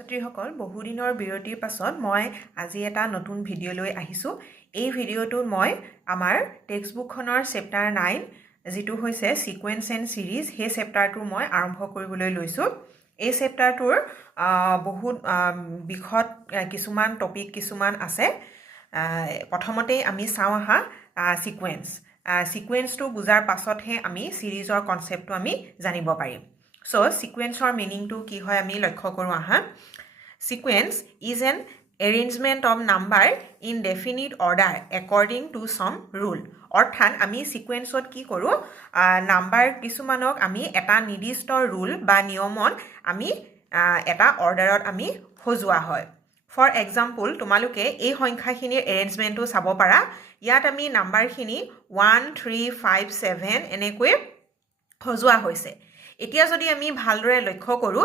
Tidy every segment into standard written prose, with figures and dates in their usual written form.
ছাত্ৰীসকল বহুদিনৰ বিৰতিৰ পাছত মই আজি এটা নতুন ভিডিঅ' লৈ আহিছোঁ। এই ভিডিঅ'টোত মই আমাৰ টেক্সটবুকখনৰ চেপ্টাৰ 9 যিটো হৈছে সিকুৱেন্স এণ্ড সিৰিজ সেই চেপ্টাৰটো মই আৰম্ভ কৰিবলৈ লৈছোঁ। এই চেপ্টাৰটোৰ বহুত বিষদ কিছুমান টপিক কিছুমান আছে। প্ৰথমতেই আমি চাওঁ আহা সিকুৱেন্সটো বুজাৰ পাছতহে আমি সিৰিজৰ কনচেপ্টটো আমি জানিব পাৰিম। So, sequenceৰ meaningটো কি হয় আমি লক্ষ্য কৰোঁ আহা। Sequence is an arrangement of number in definite order according to some rule. অৰ্থাৎ আমি সিকুৱেন্সত কি কৰোঁ নাম্বাৰ কিছুমানক আমি এটা নিৰ্দিষ্ট ৰুল বা নিয়মত আমি এটা অৰ্ডাৰত আমি সজোৱা হয়। ফৰ এক্সাম্পল তোমালোকে এই সংখ্যাখিনিৰ এৰেঞ্জমেণ্টটো চাব পাৰা। ইয়াত আমি নাম্বাৰখিনি 1, 3, 5, 7 এনেকৈ সজোৱা হৈছে। এতিয়া যদি আমি ভালদৰে লক্ষ্য কৰোঁ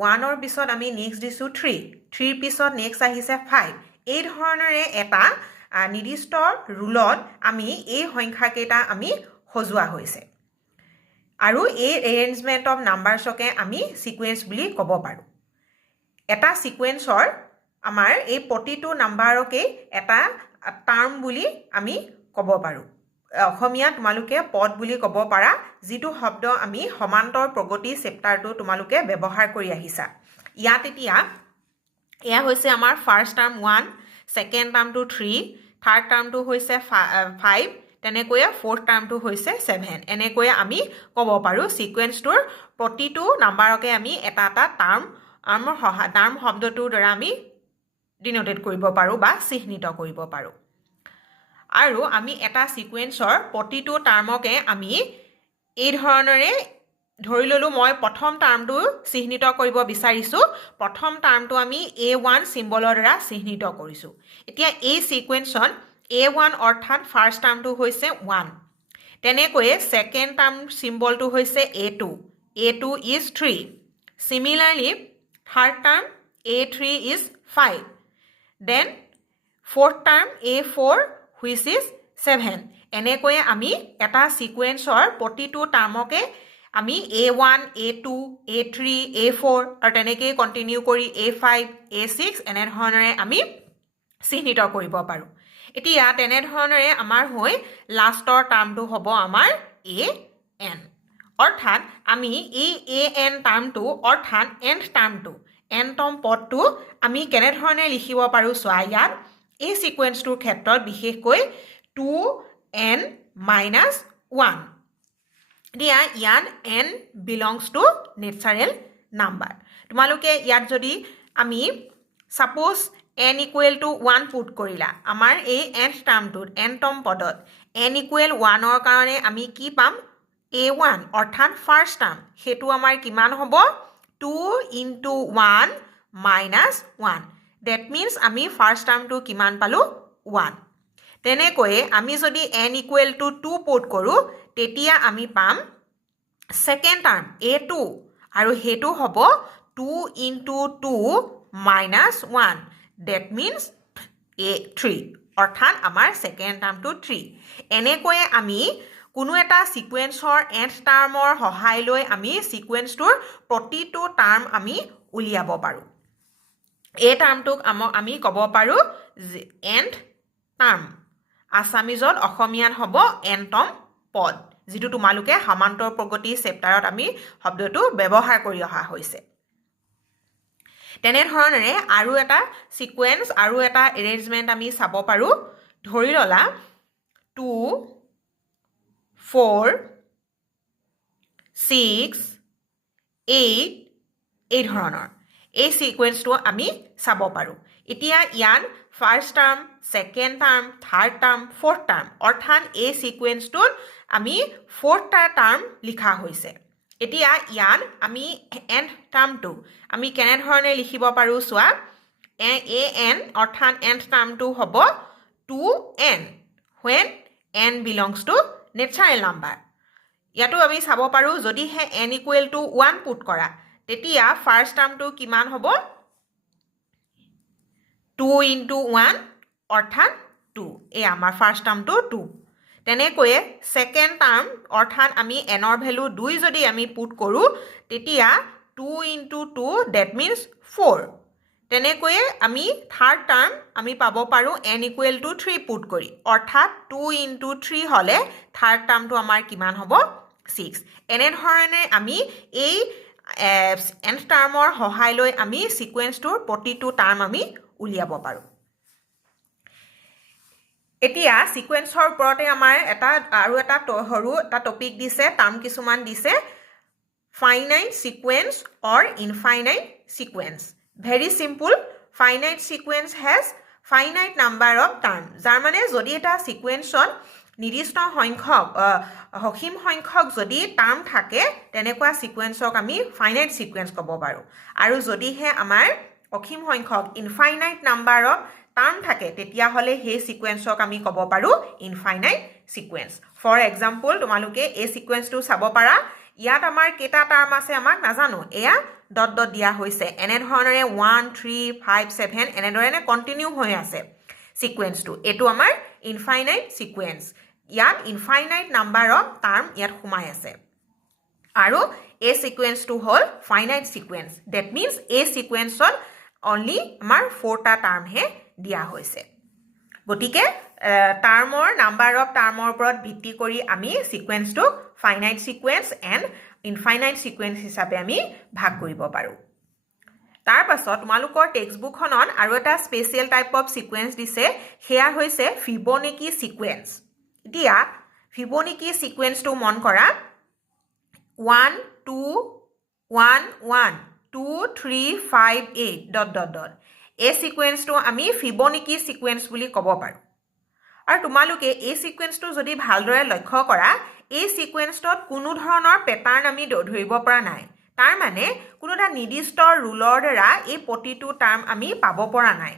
ওৱানৰ পিছত আমি নেক্সট দিছোঁ 3 পিছত নেক্সট আহিছে 5 এই ধৰণেৰে এটা নিৰ্দিষ্ট ৰুলত আমি এই সংখ্যাকেইটা আমি সজোৱা হৈছে আৰু এই এৰেঞ্জমেণ্ট অফ নাম্বাৰছকে আমি সিকুৱেন্স বুলি ক'ব পাৰোঁ। এটা সিকুৱেন্সৰ আমাৰ এই প্ৰতিটো নাম্বাৰকে এটা টাৰ্ম বুলি আমি ক'ব পাৰোঁ। অসমীয়া তোমালোকে পদ বুলি ক'ব পাৰা, যিটো শব্দ আমি সমান্তৰ প্ৰগতি চেপ্টাৰটো তোমালোকে ব্যৱহাৰ কৰি আহিছা। ইয়াত এতিয়া এয়া হৈছে আমাৰ ফাৰ্ষ্ট টাৰ্ম 1, ছেকেণ্ড টাৰ্মটো 3, থাৰ্ড টাৰ্মটো হৈছে 5, তেনেকৈয়ে ফ'ৰ্থ টাৰ্মটো হৈছে 7। এনেকৈয়ে আমি ক'ব পাৰোঁ সিকুৱেন্সটোৰ প্ৰতিটো নাম্বাৰকে আমি এটা এটা টাৰ্ম শব্দটোৰ দ্বাৰা আমি ডিনোটেট কৰিব পাৰোঁ বা চিহ্নিত কৰিব পাৰোঁ। আৰু আমি এটা সিকুৱেন্সৰ প্ৰতিটো টাৰ্মকে আমি এই ধৰণেৰে ধৰি ল'লোঁ। মই প্ৰথম টাৰ্মটো চিহ্নিত কৰিব বিচাৰিছোঁ। প্ৰথম টাৰ্মটো আমি A1 চিম্বলৰ দ্বাৰা চিহ্নিত কৰিছোঁ। এতিয়া এই সিকুৱেন্সত A1 অৰ্থাৎ ফাৰ্ষ্ট টাৰ্মটো হৈছে 1, তেনেকৈয়ে ছেকেণ্ড টাৰ্ম চিম্বলটো হৈছে A2 is 3, similarly third term A3 is 5, then fourth term A4 which is 7। এনেকৈয়ে আমি এটা সিকুৱেন্সৰ প্ৰতিটো টাৰ্মকে আমি A1, A2, A3, A4 আৰু তেনেকৈয়ে কণ্টিনিউ কৰি A5, A6 এনেধৰণেৰে আমি চিহ্নিত কৰিব পাৰোঁ। এতিয়া তেনেধৰণেৰে আমাৰ হৈ লাষ্টৰ টাৰ্মটো হ'ব আমাৰ AN। অৰ্থাৎ আমি এই AN টাৰ্মটো অৰ্থাৎ nth টাৰ্মটো nতম পদটো আমি কেনেধৰণে লিখিব পাৰোঁ চোৱা। ইয়াত এই সিকুৱেন্সটোৰ ক্ষেত্ৰত বিশেষকৈ 2n-1। এতিয়া ইয়াত n belongs two natural number. তোমালোকে ইয়াত যদি আমি ছাপ'জ n = 1 পুট কৰিলা আমাৰ এই nth টাৰ্মটোত nতম পদত n = 1ৰ কাৰণে আমি কি পাম A1 অৰ্থাৎ ফাৰ্ষ্ট টাৰ্ম সেইটো আমাৰ কিমান হ'ব 2 × 1 - 1। ডেট মিনছ আমি ফাৰ্ষ্ট টাৰ্মটো কিমান পালোঁ 1। তেনেকৈয়ে আমি যদি n = 2 পুট কৰোঁ তেতিয়া আমি পাম ছেকেণ্ড টাৰ্ম A2 আৰু সেইটো হ'ব 2 × 2 - 1, ডেট মিনছ A3 অৰ্থাৎ আমাৰ ছেকেণ্ড টাৰ্মটো 3। এনেকৈয়ে আমি কোনো এটা সিকুৱেন্সৰ nth টাৰ্মৰ সহায় লৈ আমি সিকুৱেন্সটোৰ প্ৰতিটো টাৰ্ম আমি উলিয়াব পাৰোঁ। এই টাৰ্মটোক আমি ক'ব পাৰোঁ nth টাৰ্ম। আছামিজত অসমীয়াত হ'ব nতম পদ, যিটো তোমালোকে সমান্তৰ প্ৰগতি চেপ্টাৰত আমি শব্দটো ব্যৱহাৰ কৰি অহা হৈছে। তেনেধৰণেৰে আৰু এটা সিকুৱেন্স আৰু এটা এৰেঞ্জমেণ্ট আমি চাব পাৰোঁ। ধৰি ল'লা 2, 4, 6, 8 এই ধৰণৰ এই সিকুৱেন্সটো আমি চাব পাৰোঁ। এতিয়া ইয়াত first term, second term, third term, fourth term অৰ্থাৎ এই সিকুৱেন্সটোত আমি ফ'ৰ্থটা টাৰ্ম লিখা হৈছে। এতিয়া ইয়াত আমি nth টাৰ্মটো আমি কেনেধৰণে লিখিব পাৰোঁ চোৱা। AN অৰ্থাৎ nth টাৰ্মটো হ'ব 2n when n belongs to natural number. ইয়াতো আমি চাব পাৰোঁ যদিহে n = 1 পুট কৰা তেতিয়া ফাৰ্ষ্ট টাৰ্মটো কিমান হ'ব 2 × 1 অৰ্থাৎ 2। এই আমাৰ ফাৰ্ষ্ট টাৰ্মটো 2। তেনেকৈয়ে ছেকেণ্ড টাৰ্ম অৰ্থাৎ আমি nৰ ভেলু 2 যদি আমি পুট কৰোঁ তেতিয়া 2 into 2 that means 4 তেনেকৈয়ে আমি থাৰ্ড টাৰ্ম আমি পাব পাৰোঁ n equal to 3 পুট কৰি অৰ্থাৎ 2 into 3 হলে থাৰ্ড টাৰ্মটো আমাৰ কিমান হ'ব 6 এনেধৰণে আমি এই nth টাৰ্মৰ সহায় লৈ আমি সিকুৱেন্সটোৰ প্ৰতিটো টাৰ্ম আমি উলিয়াব পাৰোঁ এতিয়া সিকুৱেন্সৰ ওপৰতে আমাৰ এটা সৰু এটা টপিক দিছে টাৰ্ম কিছুমান দিছে finite sequence or infinite sequence very simple finite sequence has finite number of terms যাৰ মানে যদি এটা সিকুৱেন্সত নিৰ্দিষ্ট সংখ্যক অসীম সংখ্যক যদি টাৰ্ম থাকে তেনেকুৱা সিকুৱেন্সক আমি ফাইনাইট সিকুৱেন্স ক'ব পাৰোঁ আৰু যদিহে আমাৰ অসীম সংখ্যক ইনফাইনাইট নাম্বাৰ অফ টাৰ্ম থাকে তেতিয়া হলে সেই সিকুৱেন্সক আমি ক'ব পাৰোঁ ইনফাইনাইট সিকুৱেন্স ফৰ এক্সাম্পল তোমালোকে এই সিকুৱেন্সটো চাব পাৰা ইয়াত আমাৰ কেইটা টাৰ্ম আছে আমাক নাজানো এয়া ডট ডট দিয়া হৈছে এনে ধৰণৰে 1 3 5 7 এনে ধৰণে কন্টিনিউ হৈ আছে সিকুৱেন্সটো এটো আমাৰ ইনফাইনাইট সিকুৱেন্স ইয়াত ইনফাইনাইট নাম্বাৰ অফ টাৰ্ম ইয়াত সোমাই আছে আৰু এই সিকুৱেন্সটো হ'ল ফাইনাইট সিকুৱেন্স দ্যাট মিন্স এই সিকুৱেন্সত অনলি আমাৰ 4টা টাৰ্ম হে দিয়া হৈছে গতিকে টাৰ্মৰ নাম্বাৰ অফ টাৰ্মৰ ওপৰত ভিত্তি কৰি আমি সিকুৱেন্সটো ফাইনাইট সিকুৱেন্স এণ্ড ইনফাইনাইট সিকুৱেন্স হিচাপে আমি ভাগ কৰিব পাৰোঁ তাৰ পাছত তোমালোকৰ টেক্সটবুকখনত আৰু এটা স্পেচিয়েল টাইপ অফ সিকুৱেন্স দিছে হেয়া হৈছে ফিবনাকি সিকুৱেন্স এতিয়া ফিবনাকি সিকুৱেন্সটো মন কৰা 1 2 1 1 2 3 5 8 ডট ডট ডট এই সিকুৱেন্সটো আমি ফিবনাকি সিকুৱেন্স বুলি ক'ব পাৰোঁ আৰু তোমালোকে এই সিকুৱেন্সটো যদি ভালদৰে লক্ষ্য কৰা এই সিকুৱেন্সটোত কোনো ধৰণৰ প্যাটাৰ্ন আমি ধৰিব পৰা নাই তাৰ মানে কোনো এটা নিৰ্দিষ্ট ৰুলৰ দ্বাৰা এই প্ৰতিটো টাৰ্ম আমি পাব পৰা নাই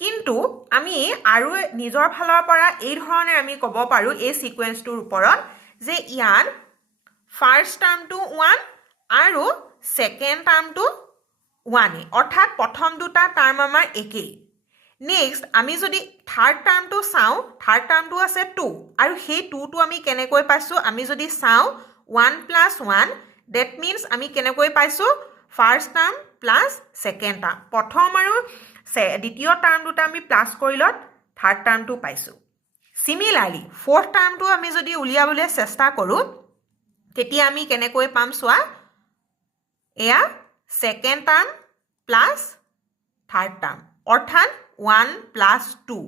কিন্তু আমি আৰু নিজৰ ফালৰ পৰা এই ধৰণে আমি ক'ব পাৰোঁ এই সিকুৱেন্সটোৰ ওপৰত যে ইয়াত ফাৰ্ষ্ট টাৰ্মটো 1 আৰু সেকেন্ড টাৰ্মটো 1 অৰ্থাৎ প্ৰথম দুটা টাৰ্ম আমাৰ একেই নেক্সট আমি যদি থাৰ্ড টাৰ্মটো চাওঁ থাৰ্ড টাৰ্মটো আছে 2 আৰু সেই 2টো আমি কেনেকৈ পাইছোঁ আমি যদি চাওঁ 1 + 1 দ্যাট মিন্স আমি কেনেকৈ পাইছোঁ first term plus second term প্ৰথম আৰু দ্বিতীয় টাৰ্ম দুটা আমি প্লাস কৰিলত থাৰ্ড টাৰ্মটো পাইছোঁ সিমিলাৰলি ফৰ্থ টাৰ্মটো আমি যদি উলিয়াবলৈ চেষ্টা কৰোঁ তেতিয়া আমি কেনেকৈ পাম চোৱা এয়া second term plus third term অৰ্থাৎ 1 + 2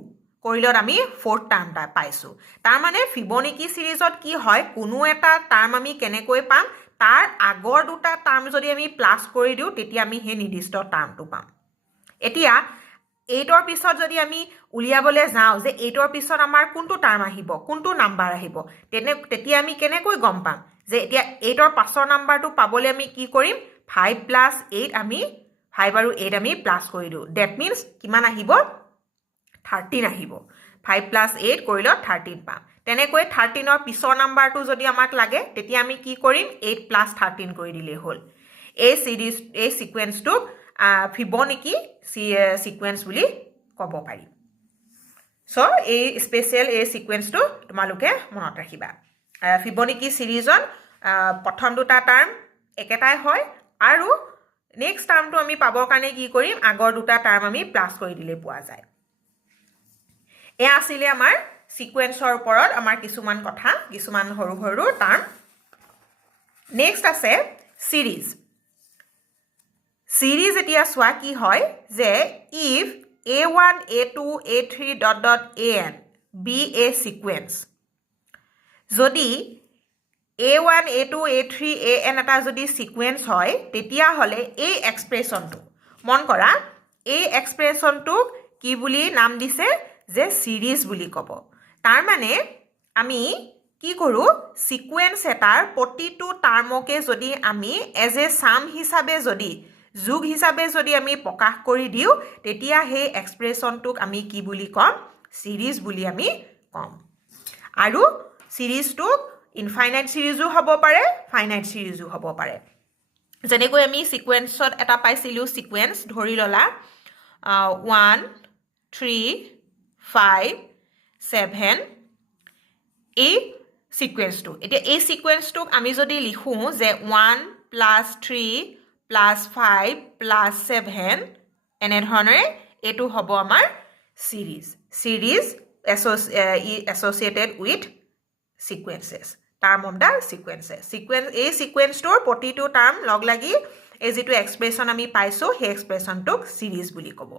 কৰিলত আমি ফৰ্থ টাৰ্মটা পাইছোঁ তাৰ মানে ফিবনাকি সিৰিজত কি হয় কোনো এটা টাৰ্ম আমি কেনেকৈ পাম তাৰ আগৰ দুটা টাৰ্ম যদি আমি প্লাস কৰি দিওঁ তেতিয়া আমি সেই নিৰ্দিষ্ট টাৰ্মটো পাম এতিয়া 8ৰ পিছত যদি আমি উলিয়াবলৈ যাওঁ যে 8ৰ পিছত আমাৰ কোনটো টাৰ্ম আহিব কোনটো নাম্বাৰ আহিব তেতিয়া আমি কেনেকৈ গম পাম যে এতিয়া 8ৰ পাছৰ নাম্বাৰটো পাবলৈ আমি কি কৰিম 5 + 8 আমি 5 আৰু 8 আমি প্লাস কৰি দিওঁ দ্যাট মিন্স কিমান আহিব 13 আহিব 5 + 8 কৰিলত 13 পাম তেনেকৈ 13ৰ পিছৰ নাম্বাৰটো যদি আমাক লাগে তেতিয়া আমি কি কৰিম 8 + 13 কৰি দিলেই হ'ল এই সিকুৱেন্সটোক ফিবনাকি সিকুৱেন্স বুলি ক'ব পাৰি সো এই স্পেচিয়েল এই সিকুৱেন্সটো তোমালোকে মনত ৰাখিবা ফিবনাকি সিৰিজত প্ৰথম দুটা টাৰ্ম একেটাই হয় আৰু নেক্সট টাৰ্মটো আমি পাবৰ কাৰণে কি কৰিম আগৰ দুটা টাৰ্ম আমি প্লাস কৰি দিলে পোৱা যায় এয়া আছিল আমাৰ সিকুৱেন্সৰ ওপৰত আমাৰ কিছুমান কথা কিছুমান সৰু সৰু টাৰ্ম নেক্সট আছে সিৰিজ সিৰিজ এতিয়া চোৱা কি হয় যে if a1 a2 a3 dot dot an be a sequence যদি a1 a2 a3 an এটা যদি সিকুৱেন্স হয় তেতিয়া হলে এই এক্সপ্ৰেছনটো মন কৰা এই এক্সপ্ৰেছনটোক কি বুলি নাম দিছে যে সিৰিজ বুলি ক'ব তাৰ মানে আমি কি কৰোঁ সিকুৱেন্স এটাৰ প্ৰতিটো টাৰ্মকে যদি আমি এজ এ সাম হিচাপে যদি যোগ হিচাপে যদি আমি প্ৰকাশ কৰি দিওঁ তেতিয়া সেই এক্সপ্ৰেছনটোক আমি কি বুলি ক'ম সিৰিজ বুলি আমি ক'ম আৰু সিৰিজটোক ইনফাইনাইট সিৰিজো হ'ব পাৰে ফাইনাইট সিৰিজো হ'ব পাৰে যেনেকৈ আমি সিকুৱেন্সত এটা পাইছিলোঁ সিকুৱেন্স ধৰি ললা 1 3 5 7 এই সিকুৱেন্সটো এতিয়া এই সিকুৱেন্সটোক আমি যদি লিখোঁ যে 1 প্লাছ 3 প্লাছ 5 প্লাছ 7 এনেধৰণেৰে এইটো হ'ব আমাৰ সিৰিজ associated with sequences term of the sequences এই সিকুৱেন্সটোৰ প্ৰতিটো টাৰ্ম লগ লাগি এই যেটো এক্সপ্ৰেছন আমি পাইছো সেই এক্সপ্ৰেছনটোক সিৰিজ বুলি ক'ব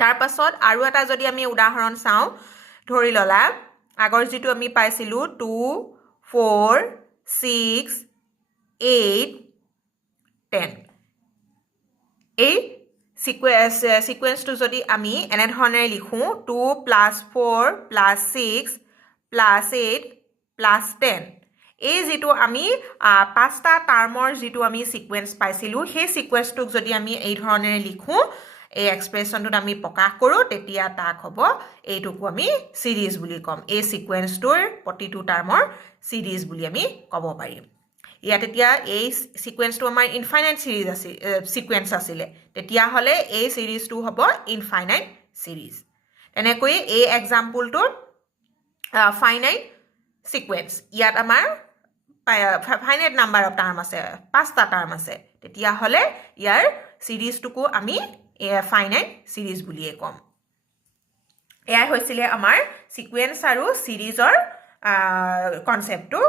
তাৰ পাছত আৰু এটা যদি আমি উদাহৰণ চাও ধৰি ললা আগৰ যেটো আমি পাইছিলো 2 4 6 8 10 এই সিকুৱেন্সটো যদি আমি এনে ধৰণেৰে লিখো 2 + 4 + 6 + 8 + 10 এই যেটো আমি পাঁচটা টাৰ্মৰ যেটো আমি সিকুৱেন্স পাইছিলো সেই সিকুৱেন্সটোক যদি আমি এই ধৰণেৰে লিখো এই এক্সপ্ৰেছনটোত আমি প্ৰকাশ কৰো তেতিয়া তাক হ'ব এইটোকো আমি সিৰিজ বুলি কম এই সিকুৱেন্সটোৰ প্ৰতিটো টাৰ্মৰ সিৰিজ বুলি আমি ক'ব পাৰিম ইয়াত এতিয়া এই সিকুৱেন্সটো আমাৰ ইনফাইনাইট সিৰিজ আছে সিকুৱেন্স আছিলে তেতিয়া হলে এই সিৰিজটো হ'ব ইনফাইনাইট সিৰিজ এনেকৈ এই এক্সাম্পলটো ফাইনাইট সিকুৱেন্স ইয়াত আমাৰ ফাইনাইট নাম্বাৰ অফ টাৰ্ম আছে পাঁচটা টাৰ্ম আছে তেতিয়া হলে ইয়াৰ সিৰিজটোকো আমি ফাইনাইট সিৰিজ বুলিয়ে কম এয়াই হৈছিলে আমাৰ সিকুৱেন্স আৰু সিৰিজৰ কনসেপ্টটো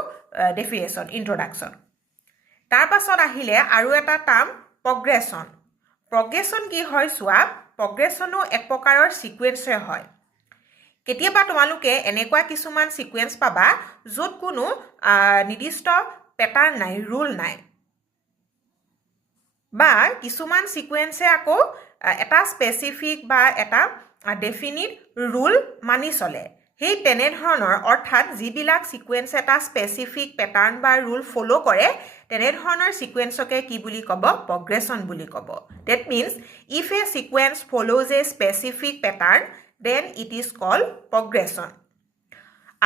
ডেফিনেশ্যন ইন্ট্ৰোডাকশন তাৰ পাছত আহিলে আৰু এটা টাৰ্ম প্ৰগ্ৰেছন কি হয় সোৱা প্ৰগ্ৰেছনো এক প্ৰকাৰৰ সিকুৱেন্সে হয় কেতিয়াবা তোমালোকে এনেকুৱা কিছুমান সিকুৱেন্স পাবা য'ত কোনো নিৰ্দিষ্ট প্যাটাৰ্ন নাই ৰুল নাই বা কিছুমান সিকুৱেন্সে আকৌ এটা স্পেসিফিক বা এটা ডেফিনিট ৰুল মানি চলে সেই তেনে ধৰণৰ অৰ্থাৎ যিবিলাক সিকুৱেন্স এটা স্পেসিফিক প্যাটাৰ্ন বা ৰুল ফলো কৰে তেনে ধৰণৰ সিকুৱেন্সকে কি বুলি ক'ব প্ৰগ্ৰেছন বুলি ক'ব that means if a sequence follows a specific pattern then it is called progression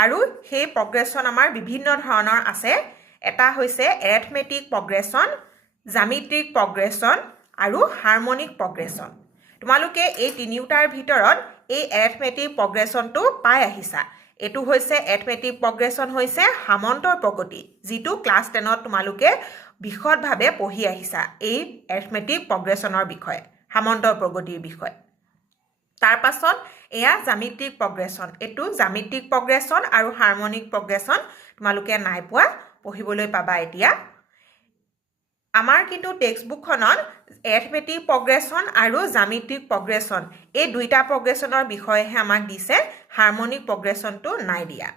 আৰু সেই progression আমাৰ বিভিন্ন ধৰণৰ আছে এটা হৈছে arithmetic progression geometric progression আৰু harmonic progression তোমালোকে এই তিনিটাৰ ভিতৰত এই arithmetic progressionটো পাই আহিছা এটো হৈছে arithmetic progression হৈছে সামন্তৰ প্ৰগতি যেটো ক্লাস 10 ত তোমালোকে বিশদভাৱে পঢ়ি আহিছা এই arithmetic progressionৰ বিষয়ে সামন্তৰ প্ৰগতিৰ বিষয়ে তাৰ পাছত এয়া geometric progression এটো geometric progression আৰু harmonic progression তোমালোকে নাই পোৱা পঢ়িবলৈ পাবা এতিয়া আমাৰ কিন্তু টেক্সট বুকখনত arithmetic progression আৰু geometric progression এই দুইটা progressionৰ বিষয়েহে আমাক দিছে harmonic progressionটো নাই দিয়া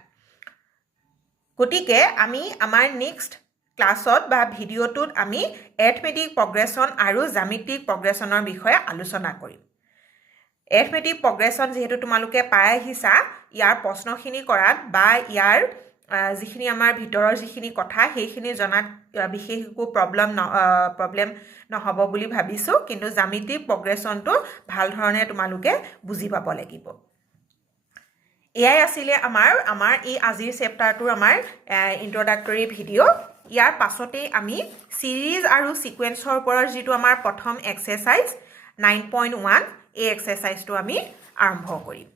গতিকে আমি আমাৰ নেক্সট ক্লাছত বা ভিডিওটোত আমি arithmetic progression আৰু geometric progressionৰ বিষয়ে আলোচনা কৰিম arithmetic progression যেহেতু তোমালোকে পাই আহিছা ইয়াৰ প্ৰশ্নখিনি কৰাত বা ইয়াৰ যিখিনি আমাৰ ভিতৰৰ যিখিনি কথা সেইখিনি জনাত বিশেষ একো প্ৰবলেম নহব বুলি ভাবিছো কিন্তু geometric progressionটো ভাল ধৰণে তোমালোকে বুজি পাব লাগিব এয়াই আছিল আমাৰ এই আজিৰ চেপ্টাৰটোৰ আমাৰ ইন্ট্ৰোডাক্টৰি ভিডিও ইয়াৰ পাছতে আমি সিৰিজ আৰু সিকুৱেন্সৰ ওপৰত যেটো আমাৰ প্ৰথম এক্সাৰসাইজ 9.1 এই এক্সাৰসাইজটো আমি আৰম্ভ কৰিম